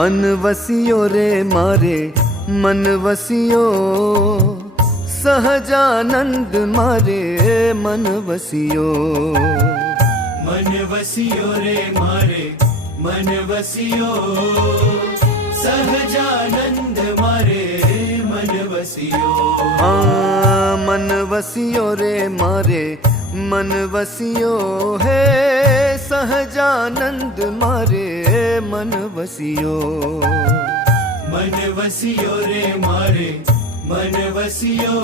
मन वसियो रे मारे मन वसियो, सहजानंद मारे मन वसियो। मन वसियो रे मारे मन वसियो, सहजानंद मारे मन वसियो। मन वसियो रे मारे मन वसियो है, सहजानंद मारे मन वसियो। मन वसियो रे मारे मन वसियो,